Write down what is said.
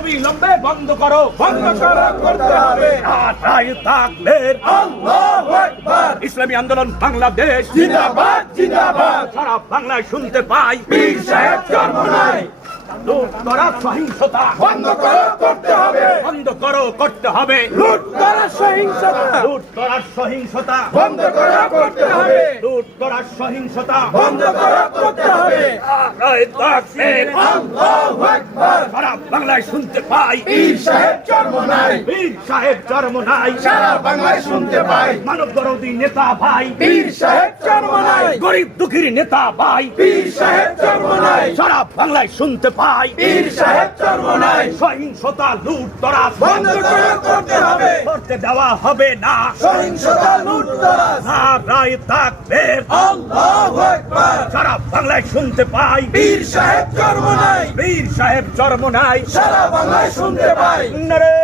অবিলম্বে বন্ধ করো, করতে হবে। নারায়ে তাকবীর, আল্লাহু আকবার। ইসলামী আন্দোলন বাংলাদেশ জিন্দাবাদ জিন্দাবাদ। সারা বাংলায় শুনতে পাই, পীর সাহেব চরমোনাই লুট করা সহিংসতা বন্ধ করো, করতে হবে। বন্ধ করো, করতে হবে। লুট করা সহিংসতা লুট করার সহিংসতা বন্ধ করো, করতে হবে। লুট করার সহিংসতা বন্ধ করো, করতে হবে। নারায়ে তাকবীর, আল্লাহু আকবার। সারা বাংলায় শুনতে পাই, পীর সাহেব চরমোনাই পীর সাহেব চরমোনাই সারা বাংলায় শুনতে পাই। মানব দরদি নেতা ভাই, পীর সাহেব চরমোনাই গরিব দুঃখীর নেতা ভাই, পীর সাহেব চরমোনাই সারা বাংলায় শুনতে পাই, পীর সাহেব চরমোনাই সহিংসতা লুট তরাস বন্ধ করো, করতে হবে। করতে দেওয়া হবে না। সহিংসতা লুটতরাজ নারায়ে তাকবীর, আল্লাহু আকবার। সারা বাংলায় শুনতে পাই, পীর সাহেব চরমোনাই পীর সাহেব চরমোনাই সারা বাংলায় শুনতে পাই। নারে